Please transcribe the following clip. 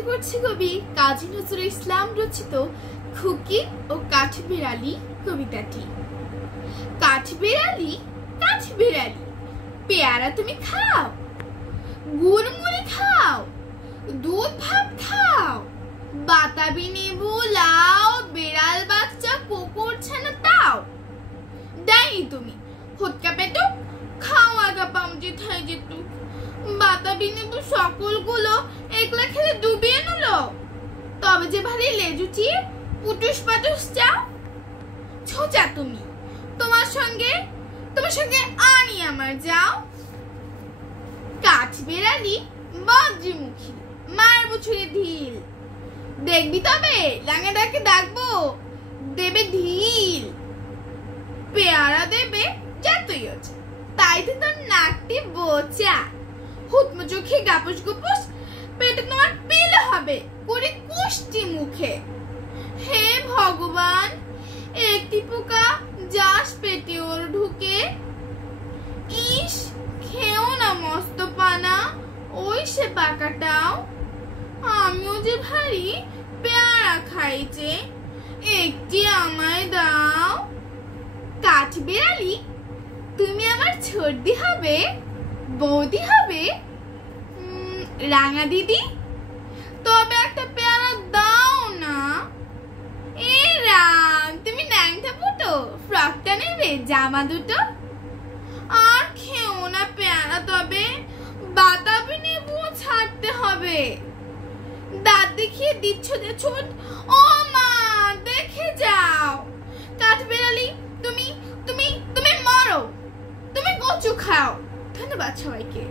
আবৃত্তি করছে কবি কাজী নজরুল ইসলাম রচিত খুকি ও কাঠবিড়ালি কবিতাটি। কাঠবিড়ালি কাঠবিড়ালি পেয়ারা তুমি খাও, গুড়মুড়ি খাও, দুধ ভাত খাও, বাতাবি নেবু লাও, বেড়াল বাচ্চা কুকুর ছানা তাও। দেয়নি তুমি হোটকা পেটু খাও আগা পামচি থাই যেতু। বাতাবি নেবু সকলগুলো একলা খেলে ডুবিয়ে নিল। তবে যে ভারী লেজুচি পুটুস পাটুস চাও। ছোচা তুমি, তোমার সঙ্গে আনি আমার যাও। কাঠবিড়ালি বজ্রমুখী মারবো ছুঁড়ে ঢিল। দেখবি তবে লাঙাটাকে ডাকবো দেবে ঢিল। পেয়ারা দেবে যতই আছে তাইতে তোর নাকটি বোচা। হুতমো চোখে গাপুস গুপুস পেটে তোমার পিল হবে করে কুষ্টি মুখে। হে ভগবান একটি পোকা যাস পেটে ওর ঢুকে। ইস খেও না মস্ত পানা ওই সে পাকাটাও। আমিও যে ভারী পেয়ারা খাইছে একটি আমায় দাও। কাঠবিড়ালি তুমি আমার ছোটদি হবে, বৌদি হবে, রাঙা দিদি তবে একটা পেয়ারা দাও না। এ রাম তুমি ন্যাংটা ফুটো ফ্রকটা নেবে জামা দুটো। আর খেও না পেয়ারা তবে বাতাবি নেবু ছাড়তে হবে। দাঁত দেখিয়ে দিচ্ছ যে ছোট, ও মা দেখে যাও। কাঠবিড়ালি তুমি তুমি তুমি মরো, তুমি কচু খাও। ধন্যবাদ সবাইকে।